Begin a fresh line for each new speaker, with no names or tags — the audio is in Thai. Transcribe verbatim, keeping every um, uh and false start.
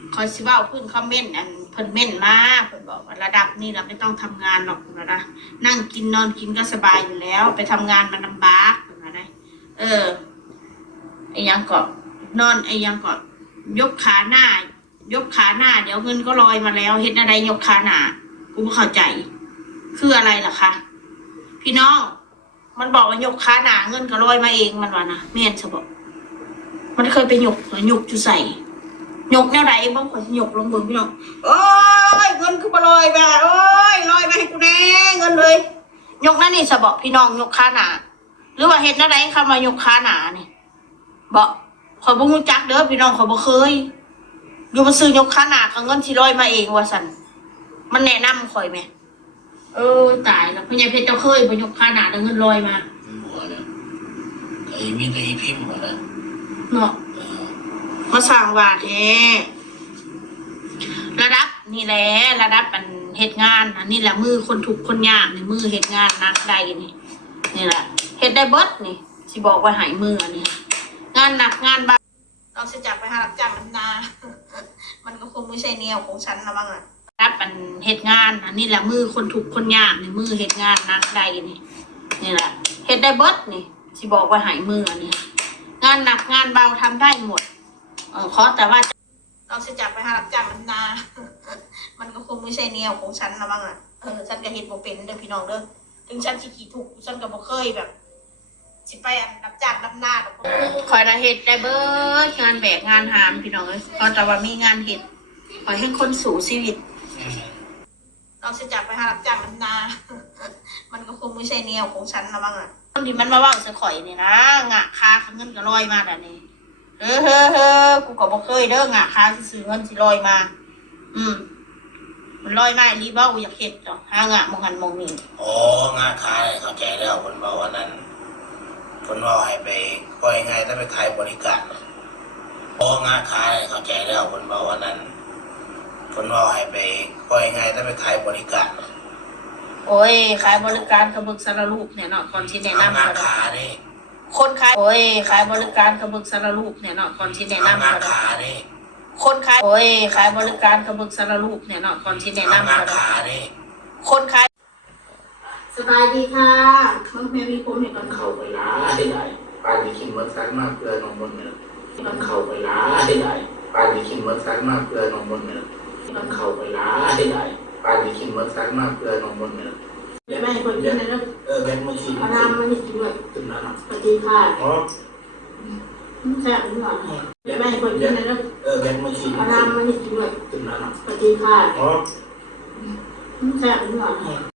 คอยสิว่าพื้นคอมเมนต์อันเพิ่นเม่นมาเพิ่นบอกว่าระดับนี้เราไม่ต้องทำงานหรอกเพิ่นว่านะนั่งกินนอนกินก็สบายอยู่แล้วไปทำงานมันลำบากเพิ่นว่าได้เออไอ้ยังก็นอนไอ้ยังก็ยกขาหน้ายกขาหน้าเดี๋ยวเงินก็ลอยมาแล้วเห็นอะไรยกขาหน้ากูไม่เข้าใจคืออะไรล่ะคะพี่น้องมันบอกว่ายกขาหน้าเงินก็ลอยมาเองมันว่านะแม่นจะบอกมันเคยไปยกยกจุใส่ยกแนวไหนบ้างคนยกลงมือพี่น้องโอ้ยเงินคือมาลอยไปโอ้ยลอยมาให้กูแน่เงินเลยยกนั่นนี่จะบอกพี่น้องยกขาหน้าหรือว่าเห็นอะไรคำว่ายกขาหน้านี่บอกขอบุ้งจักเด้อพี่น้องขอบ่เคยอยู่มาซื้อยกขาหน้ากับเงินที่ลอยมาเองว่าสันมันแนะนำข่อยไหมเออตายแล้วพญาเพชรเจ้าเคยไปยกขาหน้าแล้วเงินลอยมา
หัวเนี่ยไอ้มีแต่อีพิมพ์หัวนะ
เนาะมาสั่งว่าแท้ระดับนี่แหละระดับอันเหตุงานอันนี้แหละมือคนถูกคนยากนี่มือเหตุงานนักใดนี่นี่แหละเหตุได้เบิดนี่สิบอกว่าหายมืออันนี้งานหนักงานบ้าเราจะจับไปหารับจ้างน้ำนามันก็คงไม่ใช่แนวของฉันนะบ้างอะรับอันเหตุงานอันนี้แหละมือคนถูกคนยากนี่มือเหตุงานนักใดนี่นี่แหละเหตุได้เบิดนี่สิบอกว่าหายมืออันนี้งานหนักงานเบาทำได้หมดเออขอแต่ว่าเราจะจับไปหารับจ้างน้ำนา มันก็คงไม่ใช่แนวของฉันนะบ้างอ่ะเออฉันก็เห็นโมเป็นเด้อพี่น้องเด้อถึงฉันสิขี่ถูกฉันก็บ่เคยแบบสิไปอันรับจ้างน้ำนาดอกคอยละเห็ดได้เบิดงานแบกงานหามพี่น้องเอ้ยพอแต่ว่ามีงานเห็ดคอยให้คนสู่ชีวิตเราจะจับไปหารับจ้างน้ำนา มันก็คงไม่ใช่แนวของฉันนะบ้างอ่ะคนที่มันมาว่าจะข่อยนี่นะงะคาเงินก็ลอยมาแต่นี่เฮ้อเฮ้อเฮ้อกูก็บอกเคยเด้องะค้าซื้อเงินสิลอยมาอืมมันลอยมารีบ้าอยากเห็ดจ้ะห้างะมองหันมองนี่
โอ้งาขายเข้าใจแล้วคนบอกว่านั้นคนว่าให้ไปปล่อยง่ายถ้าไปขายบริการโอ้งาขายเข้าใจแล้วคนบอกว่านั้นคนว่าให้ไปปล่อยง่ายถ้าไปขายบริการ
โอ้ยขายบริการกระบึกสารลูกเนี่ยเนาะก่อนที่แนะนำ
งาขานี่
คนขายโอ้ยขายบริการกระบึกสารลูกเนี่ยเนาะก่อนที่แนะนำ
งาขานี่
คนขายโอ้ยขายบริการกระบึกสารลูกเนี่ยเนาะก่อนที่แนะนำ
งาขานี่
คนขายสบายดีค่ะมันแม่มีผมเห็นตอน
เข้าไปล้าได้ได้ปานที่คิมมันซักมากเกลือน้องบนเนี่ยมันเข้าไปล้าได้ได้ปานที่คิมมันซักมากเกลือน้องบนเนี่ยมันเข้าไปล้าได้ได้ปานที่คิมมันซักมากเกลือน้องบนเนี่ย
แม่คนกินนะ
เออแม่มาชิม
เอาน้ำมาให้กินด้วย
ถึงนั้น
สวัสดีค่ะ
อ๋อ
แซ่บหรือเปล่าแม่คนกินนะ
เออแม่มาชิม
เอาน้ำมาให้กินด้วย
ถึงนั้น
สวัสดีค่ะ
อ๋อ
แซ่บหรือเปล่า